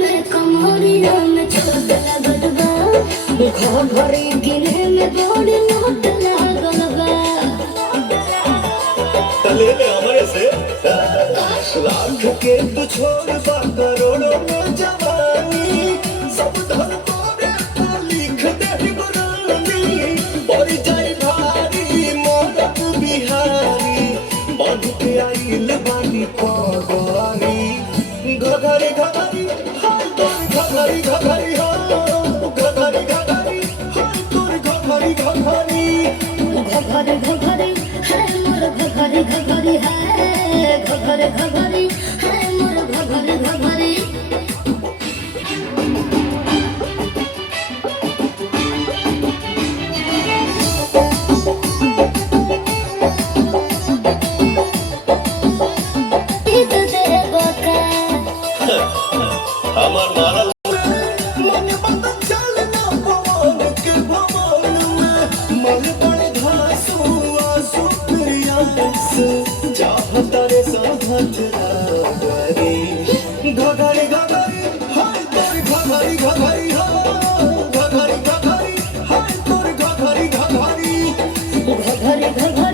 में कमरिया में चोट लागल बा, घघरी गिरे में बड़ी नोट लागल बा। तले में हमारे से लाख के तू छोड़ बा करोड़ों में जवानी सब धन तोरे तो लिख दे गुरानी पड़ जाए भारी मोरत बिहारी बन के आइल बानी पगवारी घघरी घघरी हाय तोर घघरी घघरी हो घघरी घघरी हाय तोर घघरी घघरी घघरी घघरी है मोर घघरी घघरी है घघरी घघरी है मोर घघरी घघरी। ईद देबो का हमार मारल मन बंद चलना पवन के भवन में मन बड़े घासू आंसू प्रियांस चाहता रे साथ रागरी घघरी घघरी हाय तोर घघरी घघरी हो घघरी घघरी हाय तोर घघरी घघरी घघरी घघरी